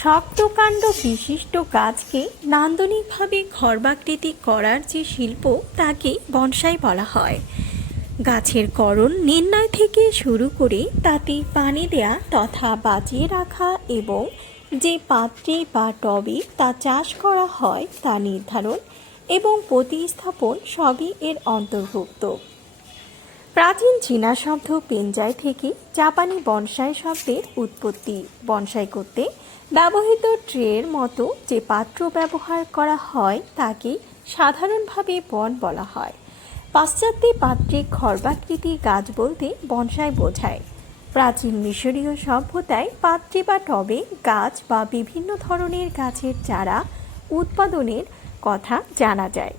শক্তকাণ্ড বিশিষ্ট গাছকে নান্দনিকভাবে ঘরবাকৃতি করার যে শিল্প, তাকে বনসাই বলা হয়। গাছের করণ নির্ণয় থেকে শুরু করে তাতে পানি দেয়া, তথা বাঁচিয়ে রাখা এবং যে পাত্রে বা টবে তা চাষ করা হয় তা নির্ধারণ এবং প্রতিস্থাপন সবই এর অন্তর্ভুক্ত। প্রাচীন চীনা শব্দ পেনজাই থেকে জাপানি বনসাই শব্দের উৎপত্তি। বনসাই করতে ব্যবহৃত ট্রের মতো যে পাত্র ব্যবহার করা হয়, তাকে সাধারণভাবে বন বলা হয়। পাশ্চাত্য পাত্রে খর্বাকৃতির গাছ বলতে বনসাই বোঝায়। প্রাচীন মিশরীয় সভ্যতায় পাত্রে বা টবে গাছ বা বিভিন্ন ধরনের গাছের চারা উৎপাদনের কথা জানা যায়।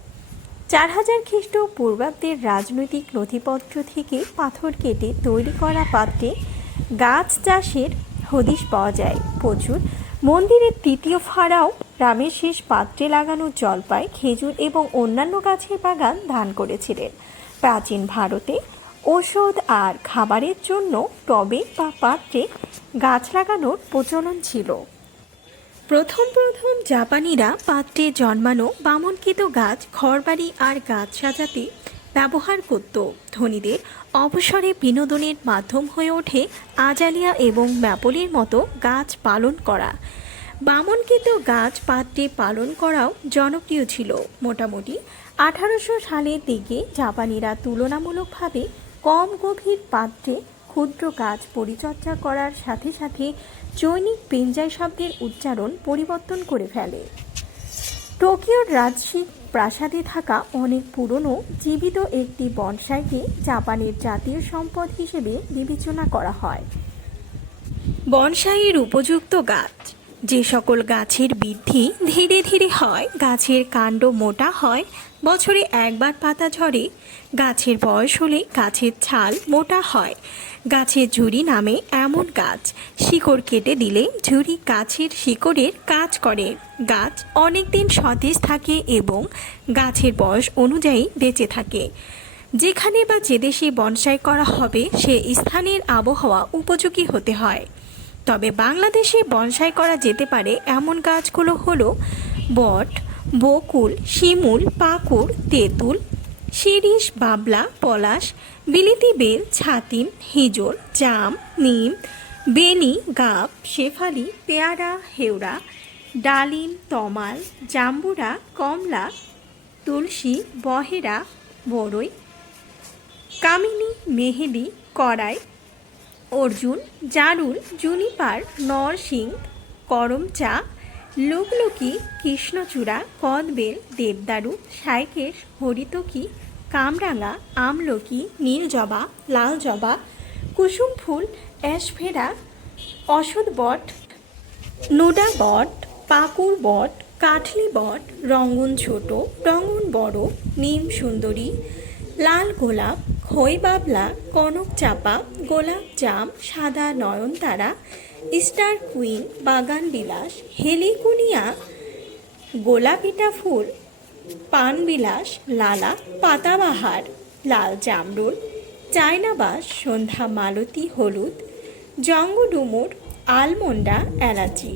চার হাজার খ্রিস্ট পূর্বাব্দের রাজনৈতিক নথিপত্র থেকে পাথর কেটে তৈরি করা পাত্রে গাছ চাষের হদিশ পাওয়া যায়। প্রচুর। মন্দিরের তৃতীয় ফাড়াও রামের শেষ পাত্রে লাগানো জলপাই, খেজুর এবং অন্যান্য গাছের বাগান ধান করেছিলেন। প্রাচীন ভারতে ঔষধ আর খাবারের জন্য টবে বা পাত্রে গাছ লাগানোর প্রচলন ছিল। প্রথম প্রথম জাপানিরা পাত্রে জন্মানো বামনকৃত গাছ, ঘরবাড়ি আর গাছ সাজাতে ব্যবহার করত। ধনীদের অবসরে বিনোদনের মাধ্যম হয়ে ওঠে আজালিয়া এবং ম্যাপলের মতো গাছ পালন করা। বামনকৃত গাছ পাত্রে পালন করাও জনপ্রিয় ছিল। মোটামুটি আঠারোশো সালের দিকে জাপানিরা তুলনামূলকভাবে কম গভীর পাত্রে ক্ষুদ্র কাজ পরিচর্যা করার সাথে সাথে চৈনিক পেঞ্জাই শব্দের উচ্চারণ পরিবর্তন করে ফেলে। টোকিওর রাজশিক প্রাসাদে থাকা অনেক পুরনো, জীবিত একটি বনসাইকে জাপানের জাতীয় সম্পদ হিসেবে বিবেচনা করা হয়। বনসাইয়ের উপযুক্ত গাছ। যে সকল গাছের বৃদ্ধি ধীরে ধীরে হয়, গাছের কাণ্ড মোটা হয়, বছরে একবার পাতা ঝরে, গাছের বয়স হলে গাছের ছাল মোটা হয়। গাছের ঝুড়ি নামে এমন গাছ, শিকড় কেটে দিলে ঝুড়ি গাছের শিকড়ের কাজ করে। গাছ অনেক দিন সতেজ থাকে এবং গাছের বয়স অনুযায়ী বেঁচে থাকে। যেখানে বা যে দেশে বনসাই করা হবে, সে স্থানের আবহাওয়া উপযোগী হতে হয়। তবে বাংলাদেশে বনসাই করা যেতে পারে এমন গাছগুলো হলো বট, বকুল, শিমুল, পাকুড়, তেঁতুল, শিরিষ, বাবলা, পলাশ, বিলিতি বেল, ছাতিম হিজল জাম, নিম, বেনি, গাব, শেফালি, পেয়ারা, হেওড়া, ডালিম, তমাল, জাম্বুরা, কমলা, তুলসী, বহেরা বড়ই কামিনী, মেহেদি, কড়াই অর্জুন, জারুল, জুনিপার নরসিং করমচা, লুকলুকি, কৃষ্ণচূড়া, কদবেল, দেবদারু, সাইকেশ, হরিতকি, কামরাঙা, আমলকি নীল জবা লাল জবা কুসুম ফুল অ্যাশভেরা অসৎ বট নোডা বট পাকুর বট কাঠলি বট রঙ্গন ছোট, রঙ্গন বড়, নিম সুন্দরী, লাল গোলাপ খই বাবলা কনক চাপা, গোলাপ জাম, সাদা নয়নতারা স্টার কুইন, বাগান বিলাস, হেলিকুনিয়া, গোলাপিটা ফুল পানবিলাস লালা, পাতাবাহার, লাল জামরুল, চায়নাবাস, সন্ধ্যা মালতী হলুদ, জঙ্গডুমুর, আলমন্ডা, এলাচি।